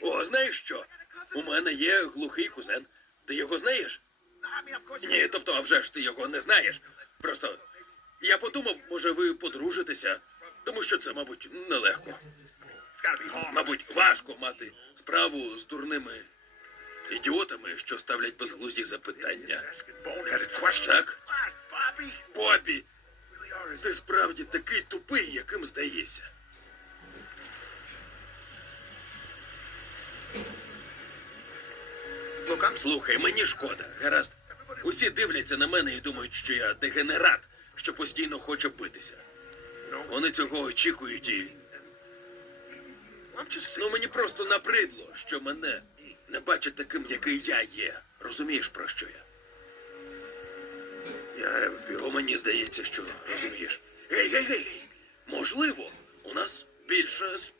О, знаєш що? У мене є глухий кузен. Ти його знаєш? Ні, тобто, а вже ж ти його не знаєш. Просто я подумав, може, ви подружитеся, тому що це, мабуть, нелегко. Мабуть, важко мати справу з дурними ідіотами, що ставлять безглузді запитання. Так? Бобі, ти справді такий тупий, яким здаєшся. Слухай, мені шкода, гаразд. Усі дивляться на мене і думають, що я дегенерат, що постійно хоче битися. Вони цього очікують і. Ну мені просто набридло, що мене не бачать таким, який я є. Розумієш, про що я? Бо мені здається, що розумієш. Гей, гей, гей. Можливо, у нас більше спіль.